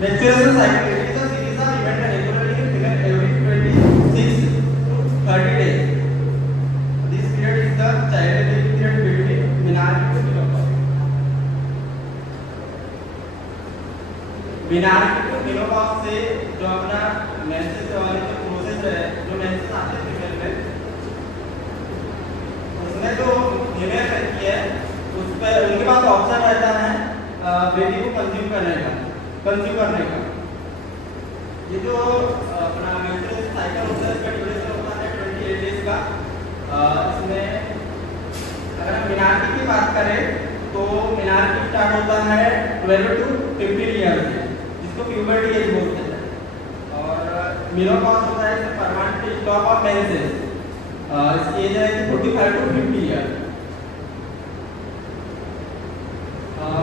Menstruation cycle is a series of events regularly in female every 26 to 30 days. This period is the childbearing period between menarche to menopause. menarche to menopause से जो अपना menses वाले जो process है, जो menses आते हैं female में, उसमें जो फीमेल रहती है उस पर उनके पास ऑप्शन रहता है बेबी को कंज्यूम करने का। ये जो अपना मेंस्ट्रुअल साइकिल होता है इसका ड्यूरेशन होता है 28 डेज का। इसमें अगर हम menarche की बात करें तो menarche स्टार्ट होता है 12 to 15 ईयर्स से, जिसको प्यूबर्टी एज बोलते हैं, और मेनोपॉज होता है परमानेंट स्टॉप ऑफ मेंसेस। इसकी एज है 45 to 50 ईयर्स।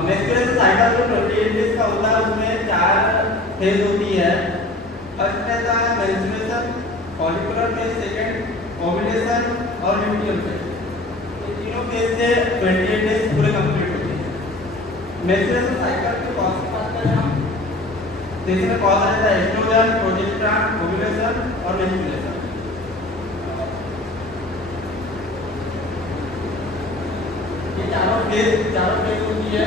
मेंस्ट्रुअल साइकिल जो 28 डेज का होता है उसमें 4 फेज होती है। फर्स्ट रहता है menstruation, follicular phase, second ovulation और ल्यूटियम फेज। ये तीनों फेज से 28 डेज पूरे कंप्लीट होते हैं। मेंस्ट्रुअल साइकिल के कॉज की बात करें हम, तो इसमें कॉज रहता है एस्ट्रोजन, प्रोजेस्टेरॉन, ओव्यूलेशन और मेंस्ट्रुएशन। चारों फेज होती है।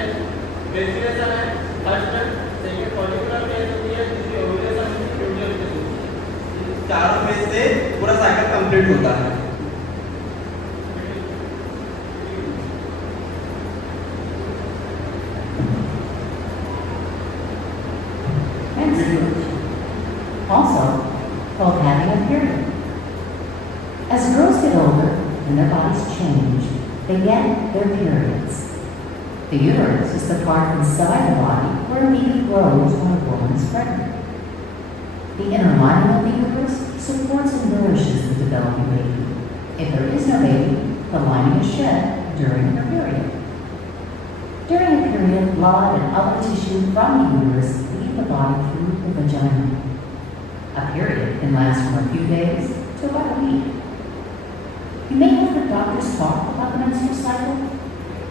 मेंस्ट्रुएशन है फर्स्ट, सेकंड फॉलिकुलर फेज होती है, दूसरी ओव्यूलेशन होती है, ल्यूटियम फेज होती है। चारों फेज से पूरा साइकिल कंप्लीट होता है। Also called having a period. As girls get older and their bodies change, they get their periods. The uterus is the part inside the body where a baby grows when a woman is pregnant. The inner lining of the uterus supports and nourishes the developing baby. If there is no baby, the lining is shed during her period. During a period, blood and other tissue from the uterus leave the body through the vagina. A period can last from a few days to about a week. You may have heard doctors talk about the menstrual cycle.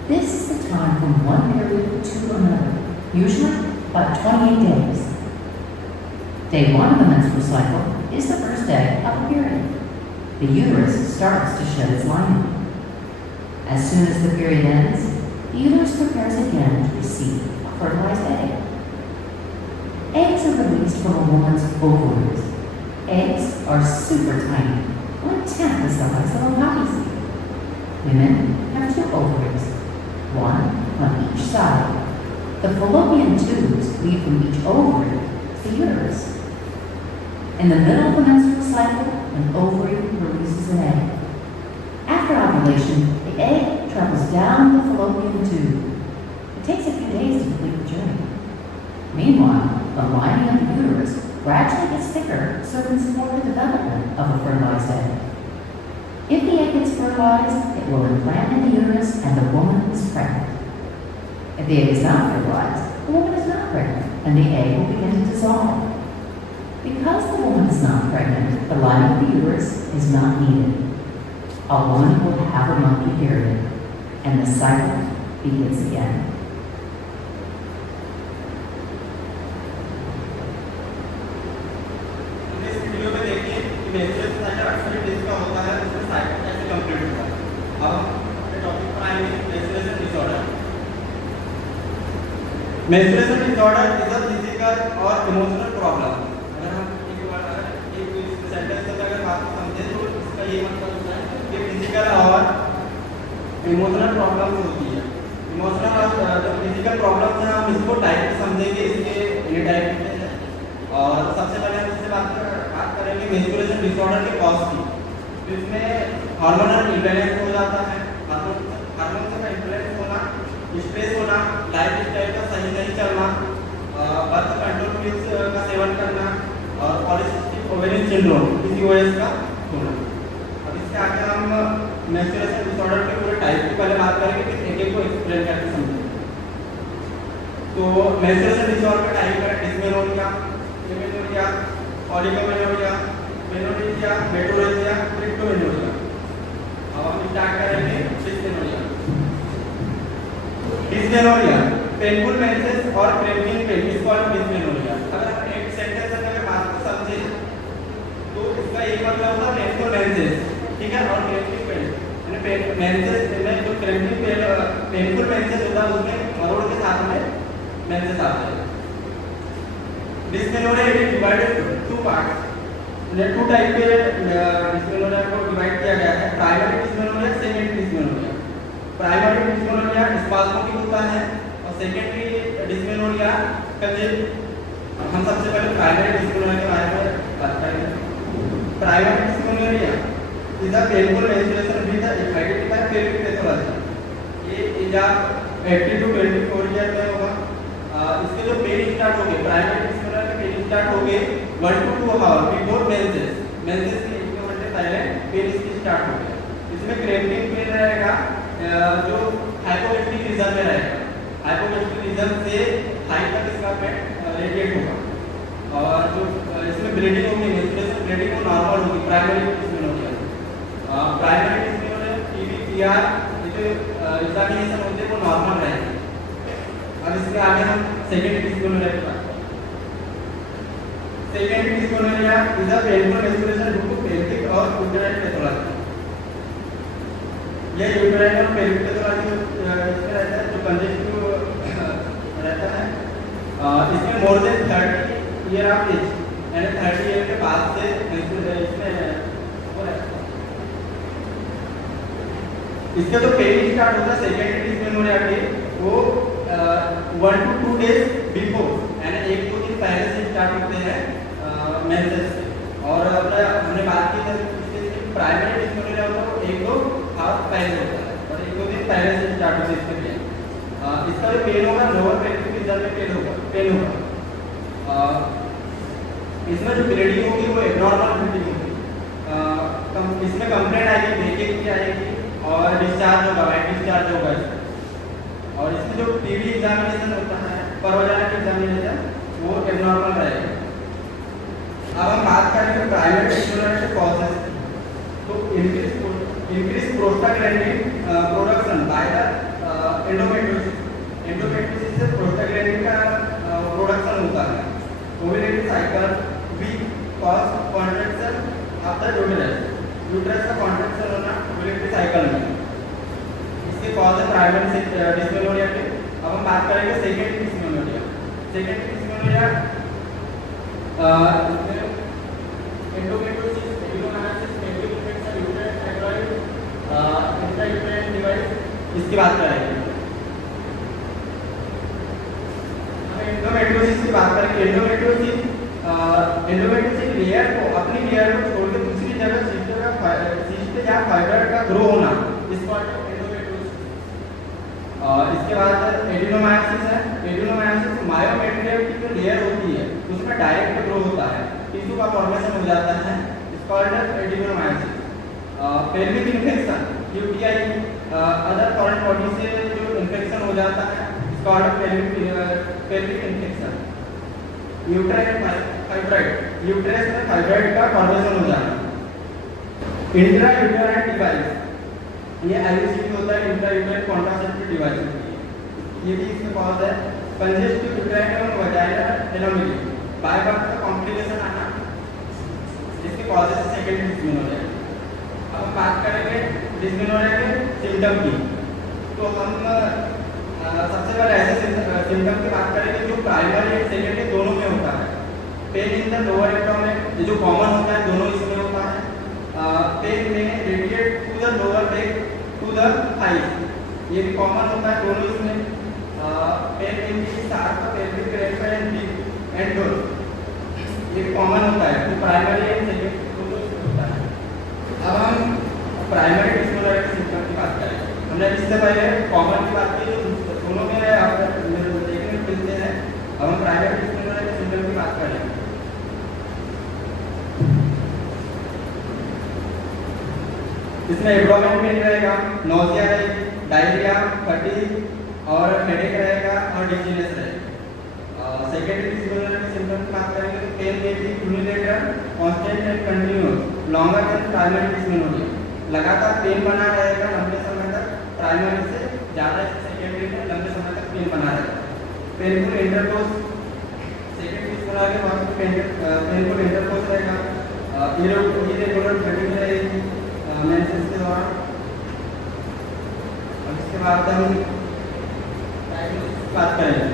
This is the time from one period to another, usually about 28 days. Day 1 of the menstrual cycle is the first day of a period. The uterus starts to shed its lining. As soon as the period ends, the uterus prepares again to receive a fertilized egg. Eggs are released from a woman's ovaries. Eggs are super tiny, 1/10 the size of a poppy seed. Women have 2 ovaries, one on each side. The fallopian tubes lead from each ovary to the uterus. In the middle of the menstrual cycle, an ovary releases an egg. After ovulation, the egg travels down the fallopian tube. It takes a few days to complete the journey. Meanwhile, the lining of the uterus gradually gets thicker so it can support the development of a fertilized egg. If the egg gets fertilized, it will implant in the uterus and the woman is pregnant. If the egg is not fertilized, the woman is not pregnant and the egg will begin to dissolve. Because the woman is not pregnant, the lining of the uterus is not needed. A woman will have a monthly period and the cycle begins again. Menstrual cycle 28 days का होता है, उसमें cycle कैसे complete होता है। अब हम अपने टॉपिक पर आएंगे, menstruation disorder. Menstruation disorder is a physical और इमोशनल प्रॉब्लम। अगर हम एक सेंटेंस में अगर बात समझे तो इसका ये मतलब होता है कि फिजिकल और इमोशनल प्रॉब्लम होती है। इमोशनल और फिजिकल प्रॉब्लम है, हम इसको टाइप समझेंगे, इसके ये टाइप है। और सबसे पहले हम इससे बात करेंगे मेंस्ट्रुएशन डिसऑर्डर के कॉज की। तो इसमें हार्मोनल इम्बैलेंस हो जाता है, हार्मोन का इम्बैलेंस होना, स्ट्रेस होना, लाइफस्टाइल का सही नहीं चलना, बर्थ कंट्रोल पिल्स का सेवन करना और पॉलीसिस्टिक ओवेरियन सिंड्रोम PCOS का होना। अब इसके आगे हम मेंस्ट्रुएशन डिसऑर्डर के पूरे टाइप की पहले बात करेंगे, फिर एक एक को एक्सप्लेन करके समझेंगे। तो मेंस्ट्रुएशन डिसऑर्डर का टाइप है डिस्मेनोरिया, एमेनोरिया, ओलिगोमेनोरिया, मेनोरिया, मेटोरेजिया, क्रिप्टोमेनोरिया। अब हम स्टार्ट करेंगे डिस्मेनोरिया। डिस्मेनोरिया पेनफुल मेंसेस और क्रेविंग पेन, इसको हम डिस्मेनोरिया। मतलब होता है पेनफुल मेंसेस, ठीक है, और क्रेम्पिंग पेन मेंसेस में जो क्रेम्पिंग पेनफुल मेंसेस होता है उसमें मरोड़ के साथ में मेंसेस आते हैं। Dysmenorrhoea is divided to two parts, two type के डिस्मेनोरिया को डिवाइड किया गया है, primary dysmenorrhoea, secondary dysmenorrhoea. Primary dysmenorrhoea spasmodic होता है और सेकेंडरी डिस्मेनोरिया कंजेनिटल। हम सबसे पहले प्राइमरी डिस्मेनोरिया के बारे में बात करेंगे। Primary dysmenorrhoea is a painful menstruation with identified pelvic pathology. ये एज ऑफ 80 to 24 ईयर में होगा। इसके जो पेन स्टार्ट हो गए, प्राइमरी डिस्मेनोरिया के पेन स्टार्ट हो गए 1 to 2 hour before menses, menses के 1 घंटे पहले पेन इसकी स्टार्ट हो गया। इसमें क्रेम्पिंग पेन रहेगा जो हाइपोगैस्ट्रिक रीजन में रहेगा, हाइपोगैस्ट्रिक रीजन से हाई तक इसका पेन रेडिएट होगा और जो इसमें ब्लीडिंग होगी, मेंस्ट्रुएशन ब्लीडिंग वो नॉर्मल होगी primary dysmenorrhoea. Primary dysmenorrhoea TB PR जो एग्जामिनेशन होते हैं वो नॉर्मल रहेंगे। अब इसके आगे हम सेकेंडरी डिस्मेनोरिया की बात करें। Secondary dysmenorrhoea is a painful menstruation due to pelvic और यूटेराइन पैथोलॉजी। यह यूटेराइन और पेल्विक पैथोलॉजी इसमें रहता है जो कंजेस्टिव रहता है। इसमें more than 30 year of age, यानी 30 ईयर के बाद से इसमें हो रहता है। इसका जो पेन स्टार्ट होता है सेकेंडरी डिस्मेनोरिया के वो 1 to 2 डेज बिफोर, यानी 1-2 दिन पहले से स्टार्ट होते हैं मेंसेस से। और हमने बात की थी प्राइमरी डिस्मेनोरिया को 1-2 आवर पहले होता है और 1-2 दिन पहले से स्टार्ट होते हैं इसके पेन। इसका जो पेन होगा लोअर पेल्विक रीजन में पेन होगा। इसमें जो ब्लीडिंग होगी वो एब्नॉर्मल ब्लीडिंग होगी। इसमें कंप्लेंट आएगी, ब्लीडिंग की आएगी और डिस्चार्ज होगा, वाइट डिस्चार्ज होगा इसमें। और इसमें जो टीबी एग्जामिनेशन होता है, परवजानिक एग्जामिनेशन वो एब्नॉर्मल रहेगा। अब हम बात करेंगे प्राइमरी डिस्मेनोरिया के कॉजेस। तो increase prostaglandin production by the endometriosis. Endometriosis से प्रोस्टाग्लैंडिन का प्रोडक्शन होता है। Ovulatory cycle weak cause contraction after uterus, uterus का कॉन्ट्रैक्शन होना ओव्यूलेटरी साइकिल में, इसके कॉज है प्राइमरी डिस्मेनोरिया के। अब हम बात करेंगे secondary dysmenorrhoea. Secondary dysmenorrhoea endometriosis, adenomyosis, pelvic infection, uterine fibroid, intrauterine device, इसकी बात करेंगे। एंडोमेट्रियोसिस की बात करेंगे। एंडोमेट्रियोसिस लेयर को, अपनी लेयर को छोड़ के दूसरी जगह सिस्ट या फाइब्रॉइड का ग्रो होना, इसको एंडोमेट्रियोसिस। इसके बाद एडिनोमायोसिस है। एडिनोमायोसिस मायोमेट्रियम की जो लेयर होती है उसमें डायरेक्ट ग्रो होता है, टिश्यू का फॉर्मेशन हो जाता है, इसको adenomyosis. Pelvic infection, UTI, other foreign body से जो इन्फेक्शन हो जाता है इसको pelvic infection. Uterine fibroid, uterus में फाइब्रॉइड का फॉर्मेशन हो जाना। इंट्रा यूटेराइन डिवाइस, ये आईयूसीडी होता है, इंट्रा यूटेराइन कॉन्ट्रासेप्टिव डिवाइस, ये भी इसमें कॉज है। कंजेस्टिव यूटेराइन एवं वजाइनल एनोमली, बाय बर्थ का कॉम्प्लिकेशन आना, इसके कॉजेस सेकेंडरी डिस्मेनोरिया। अब हम बात करेंगे डिस्मेनोरिया के सिम्टम की। तो हम सबसे पहले ऐसे सिम्टम की बात करेंगे जो प्राइमरी एंड सेकेंडरी दोनों में होता है। Pen in the lower abdomen, ये जो कॉमन होता है दोनों इसमें होता है। पेन में radiate to the lower back to the thighs, ये भी कॉमन होता है दोनों इसमें। Pain in the sharp pelvic rectum and hip and door, ये भी कॉमन होता है। तो प्राइमरी एंड सेकेंडरी दोनों इसमें होता है। अब हम प्राइमरी डिस्मेनोरिया के सिम्टम की बात करें। हमने इससे पहले कॉमन की बात की जो दोनों में देखने को मिलते हैं। अब हम प्राइमरी डिस्मेनोरिया के सिम्टम की बात करें। इसमें एब्डोमेन पेन रहेगा, नोजिया रहेगी, डायरिया, फटीग और हेडेक रहेगा और डिजीनेस रहेगा। सेकेंडरी डिस्मेनोरिया के सिम्टम की बात करेंगे तो पेन में भी unilateral, constant and continuous, longer than primary dysmenorrhoea, लगातार पेन बना रहेगा लंबे समय तक, प्राइमरी से ज़्यादा सेकेंडरी में लंबे समय तक पेन बना रहेगा। पेनफुल इंटरकोर्स, सेकेंडरी डिस्मेनोरिया के बाद पेनफुल इंटरकोर्स रहेगा। इरेगुलर ब्लीडिंग रहेगी मेंसेस के दौरान। अब इसके बाद हम डायग्नोसिस की बात करेंगे।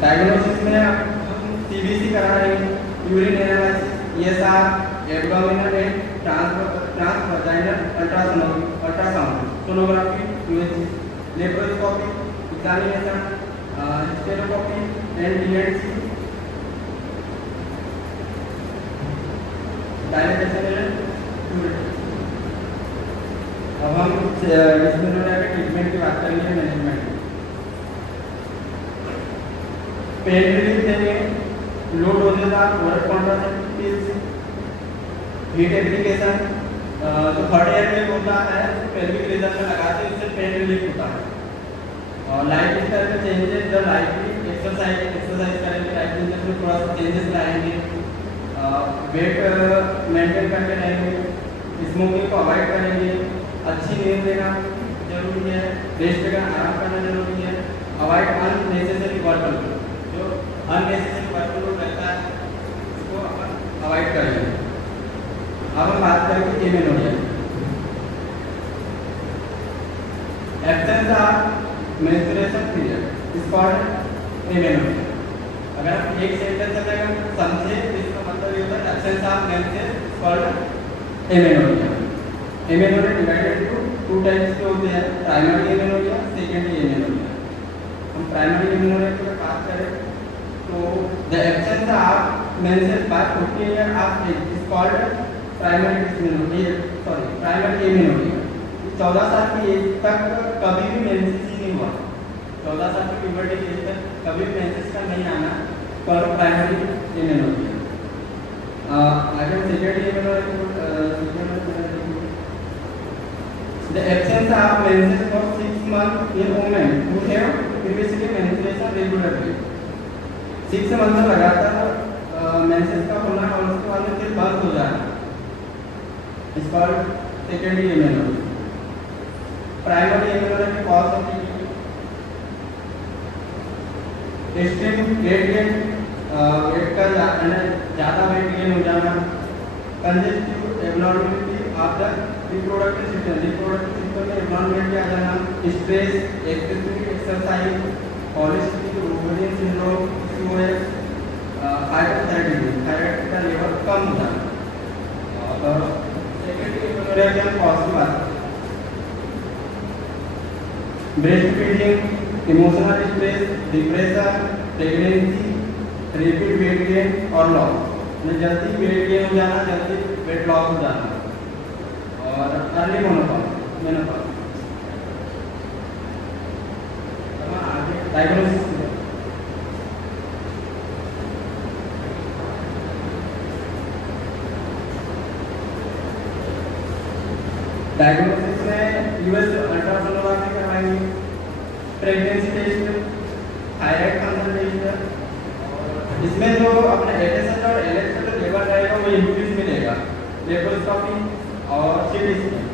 डायग्नोसिस में हम सीबीसी करा रहे हैं, urine analysis, ESR, abdominal and transvaginal ultrasound, sonography, USG, laparoscopy, examination, hysteroscopy and DNC, dilatation and ट्यूरेशन। अब हम डिस्मेनोरिया के ट्रीटमेंट की बात करेंगे, मैनेजमेंट। पेन रिलीफ देंगे, low doses of oral contraceptive pills, heat application, जो हर्ड एयर में होता है पेल्विक रीजन में लगाते हैं, इससे पेन रिलीफ होता है। और लाइफ स्टाइल में चेंजेस, जब लाइफ एक्सरसाइज करेंगे, लाइफ स्टाइल में थोड़ा सा चेंजेस लाएंगे, वेट मेंटेन करके रहेंगे, स्मोकिंग को अवॉइड करेंगे, अच्छी नींद लेना जरूरी है, रेस्ट करना, आराम करना जरूरी है, अवॉइड अननेसेसरी वर्कलोड, जो अननेसेसरी वर्कलोड रहता है उसको अपन अवॉइड करेंगे। अब हम बात करेंगे amenorrhoea. Absence of menstruation period is called amenorrhoea. अगर हम एक सेंटेंस में समझे तो इसका मतलब ये होता है absence of menstruation is called amenorrhoea. Amenorrhoea divided to two types के होते हैं, प्राइमरी एमेनोरिया, सेकेंडरी एमेनोरिया। हम प्राइमरी एमेनोरिया की बात करें तो the absence of menstruation by 14 year of age is called primary amenorrhoea. 14 साल की एज तक कभी भी मेंसेस ही नहीं हुआ, 14 साल की प्यूबर्टी की एज तक कभी भी मेंसेस का नहीं आना, पर प्राइमरी एमेनोरिया। आगे secondary amenorrhoea, the absence of menses for 6 months in women who have previously menstruation regularly। 6 month तक लगातार मेंसेस का होना और उसके बाद में फिर बंद हो जाना, इस पर सेकेंडरी एमेनोरिया। प्राइमरी एमेनोरिया की कॉज होती है एक्सट्रीम वेट गेन, वेट का ज़्यादा वेट गेन हो जाना, congestive abnormality of the reproductive system में एब्नॉर्मलिटी आ जाना, stress, excessive exercise, polycystic ovarian syndrome, PCOS, thyroid का लेवल कम हो जाना। और सेकेंडरी एमेनोरिया की हम कॉज की बात करें, breast feeding, emotional stress, depression, pregnancy, rapid weight gain और लॉस, जल्दी वेट गेन हो जाना, जल्दी वेट लॉस हो जाना, और अर्ली मेनोपॉज। आगे डायग्नोसिस में यूएस अल्ट्रासोनोग्राफी करवाएंगे, प्रेगनेंसी टेस्ट, थायराइड कंसल्टेशन, इसमें जो अपना एलएसएच और एलएच का लेवल रहेगा वो इंक्रीज मिलेगा, लेप्रोस्कोपी और सीटी स्कैन।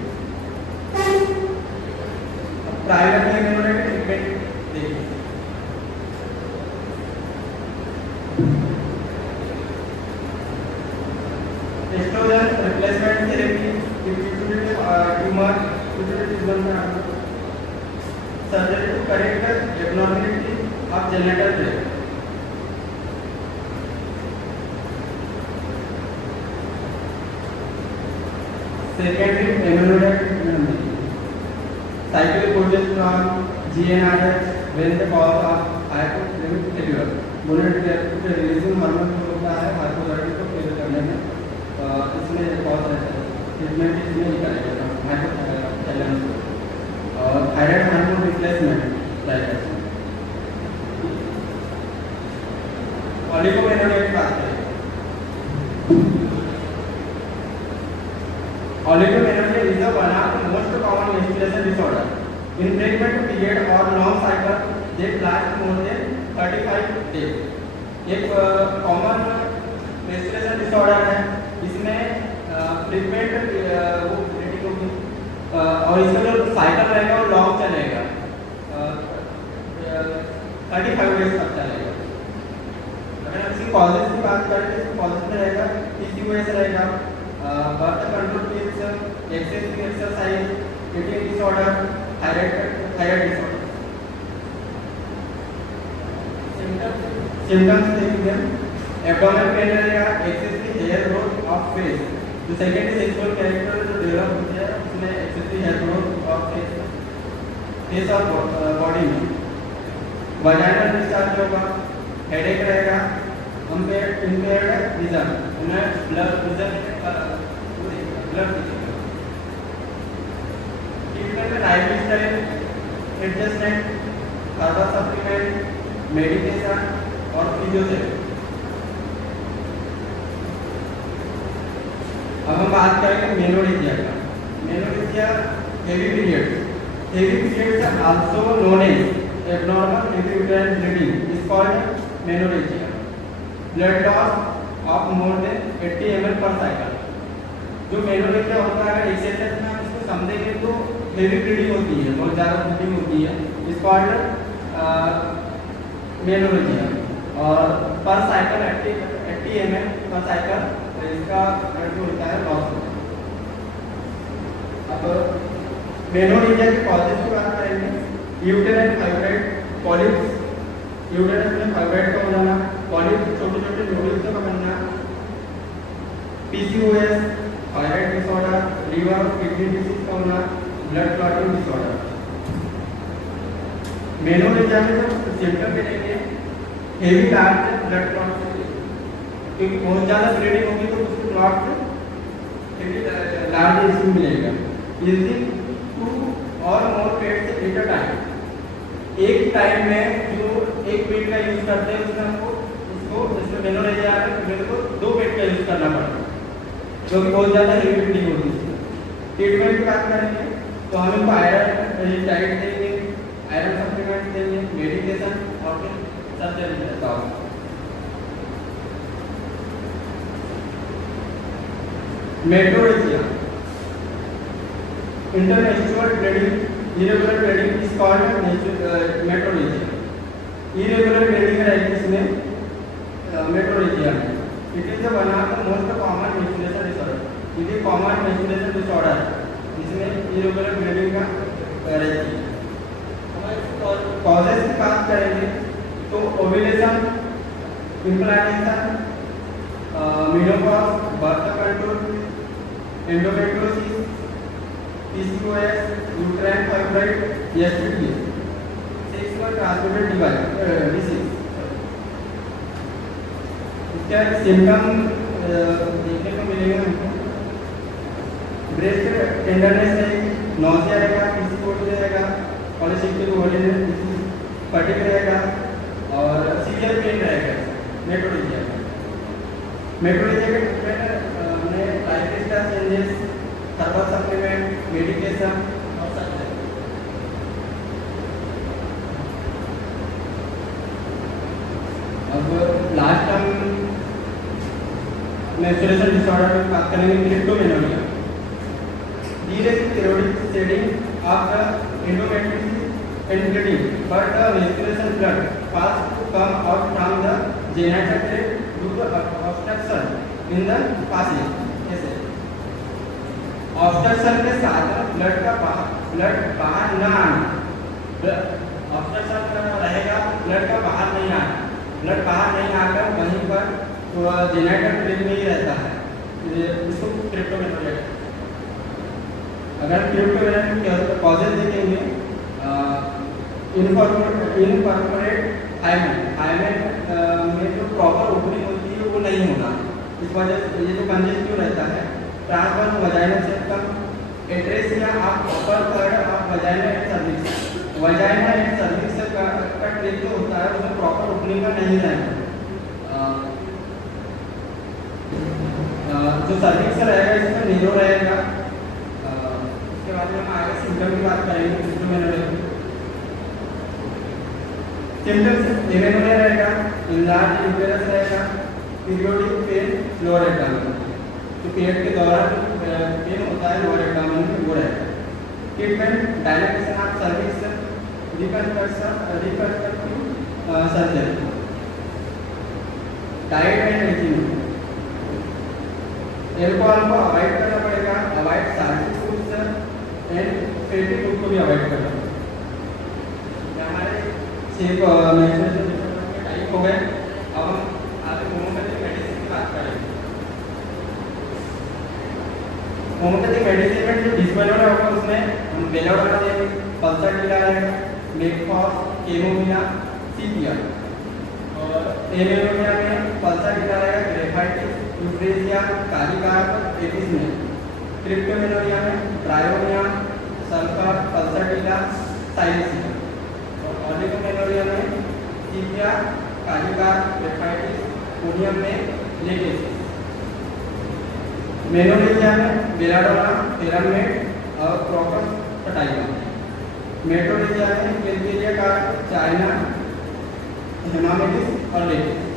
प्राइमरी एमेनोरिया का ट्रीटमेंट देखिए, oestrogen replacement therapy, tumour surgery to correct abnormality of genital tract. Secondary amenorrhoea treatment, cycloprogesterone, GnRH when the cause of hypothalamic failure, gonadotropin releasing hormone जो होता है hypothyroid को fail करने में, इसमें cause रहता है, ट्रीटमेंट इसमें ही करेगा हाइपोथैलेमस को। और thyroid hormone replacement diagnosis. Oligomenorrhoea की बात करें, oligomenorrhoea is one of the most common menstruation disorder. Infrequent period or long cycle that last more than 35 days. एक कॉमन मेंस्ट्रुएशन डिसऑर्डर है, इसमें फ्रीक्वेंट वो ब्लीडिंग होगी और इसका जो साइकिल रहेगा वो लॉन्ग चलेगा, 35 डेज तक चलेगा। अगर हम इसकी कॉजेज की बात करें तो इसकी कॉजेज में रहेगा PCOS रहेगा, birth control pills, excessive exercise, eating disorder, thyroid disorder. Symptoms देखेंगे, एब्डोमेन पेन रहेगा, excessive hair growth of face, जो सेकेंडरी सेक्सुअल कैरेक्टर जो डेवलप होती है उसमें excessive hair growth of face और बॉडी में, वजाइनल डिस्चार्ज होगा, हेडेक रहेगा, इम्पेयर्ड विजन, उन्हें ब्लड ट्रीटमेंट में lifestyle adjustment, herbal supplement, medication और फिजियोथेरेपी। अब हम बात करेंगे मेनोरेजिया का। Menorrhagia heavy periods are also known as abnormal heavy uterine bleeding is called menorrhagia, blood loss of more than 80 ml per cycle. जो menorrhagia होता है, अगर एक सेंटेंस में हम इसको समझेंगे तो हेवी ब्लीडिंग होती है, बहुत ज़्यादा ब्लीडिंग होती है, इज कॉल्ड मेनोरेजिया, और पर साइकिल 80 ml पर साइकिल इसका ब्लड जो होता है लॉस होता है। अब मेनोरेजिया के कॉजेज की बात करेंगे, यूटेराइन फाइब्राइड पॉलिप्स, यूटेरस में फाइब्राइड का हो जाना, पॉलिप्स छोटे छोटे नोडल्स का बनना, PCOS, थायराइड डिसऑर्डर, लीवर और किडनी डिसीज का होना, ब्लड क्लॉटिंग डिसऑर्डर। मेनोरेजिया में जो सिम्टम मिलेंगे, हेवी लार्ज ब्लड क्लॉट, क्योंकि बहुत ज़्यादा ब्लीडिंग होगी तो उसके क्लॉट लार्ज इशू मिलेगा। यूजिंग 2 और मोर पेड्स एट अ टाइम, एक टाइम में जो एक पेड का यूज करते हैं उसमें हमको उसको इसमें मेनोरेजिया है तो मेरे को 2 पेड का यूज करना पड़ेगा, क्योंकि बहुत ज़्यादा हेवी ब्लीडिंग होती है। ट्रीटमेंट की बात करेंगे तो हम इनको आयरन डाइट देंगे, आयरन सप्लीमेंट देंगे, मेडिकेशन और फिर सर्जरी रहता है। Metrorrhagia, intermenstrual bleeding, irregular bleeding is called metrorrhagia. Irregular bleeding रहेगी इसमें मेट्रोरेजिया में। It is one of the most common menstruation disorder. It is common menstruation disorder जिसमें इरेगुलर ब्लीडिंग का रहती है। कॉजेज की बात करेंगे तो ovulation, implantation, menopause, birth control, endometriosis, PCOS, uterine fibroid, STD, sexual transmitted disease. इसका सिम्टम देखने को मिलेगा हमको, ब्रेस्ट टेंडरनेस रहेगी, नौसिया रहेगा, PCOD रहेगा, पॉलीसिस्टिक ओवरी फटीग रहेगा और सीवियर पेन रहेगा। मेट्रोरेजिया के ट्रीटमेंट में lifestyle changes, herbal supplement, medication और सर्जरी। अब लास्ट हम मेंस्ट्रुएशन डिसऑर्डर में बात करेंगे, क्लिप्टोमेनोरिया। There is periodic shedding of the endometriosis and bleeding, but the menstruation blood fails to come out from the genital tract due to obstruction in the passage. ऐसे obstruction के साथ blood बाहर न आना, obstruction रहेगा, ब्लड का बाहर नहीं आना, ब्लड बाहर नहीं आकर वहीं पर तो जेनेटिक ट्रेक में ही रहता है, इसको क्लिप्टोमेनोरिया। अगर क्लिप्टोमेनोरिया के कॉजेज देखेंगे, इनकॉर्पोरेट हाइमेन में जो प्रॉपर ओपनिंग होती है वो नहीं होना, इस वजह से ये जो कंजेस्टिव रहता है, transverse vaginal septum, atresia of upper third of vagina and cervix. Vagina and cervix का ट्रेक जो होता है उसमें प्रॉपर ओपनिंग का नहीं रहेगा, जो सर्विक्स रहेगा इसमें नीरो रहेगा। इसके बाद में हम आगे सिम्टम की बात करेंगे। सिम्टम्स एमेनोरिया रहेगा, इनलार्ज यूटेरस रहेगा, पीरियोडिक पेन लोअर एब्डोमेन, तो पेट के दौरान पेन होता है लोअर एब्डोमेन में वो रहेगा। Treatment dilation of cervix, reconstructive surgery. Diet and ageing. Alcohol को अवॉइड करना पड़ेगा, avoid salty foods and fatty food को भी अवॉइड करना पड़ेगा। हमारे सिर्फ मेंस्ट्रुएशन टाइप हो गए। अब हम आगे होम्योपैथिक मेडिसिन की बात करेंगे। होम्योपैथिक मेडिसिन में जो डिस्पेलोडा होगा उसमें हम बेलोडा देंगे, पल्साटीला रहेगा, मेटफॉस, केमोमिला, सीपिया। और एमेलोनिया में पल्साटीला रहेगा, ग्रेफाइटिस, यूट्रेसिया, कालीकार्प, एटिसमिया। क्रिप्टोमेलोनिया में ट्रायोनिया, सल्फर, पल्साटीला, साइलेसिया। और ऑलिगोमेलोनिया में सीपिया, कालीकार्प, ग्रेफाइटिस, कोनियम में लेटेसिस। मेनोलिजिया में बेलाडोना, पिरामिड और क्रोकस कटाइवा। मेट्रोलिजिया में केल्केरिया कार्प, चाइना, हेमामेटिस और लेटिस।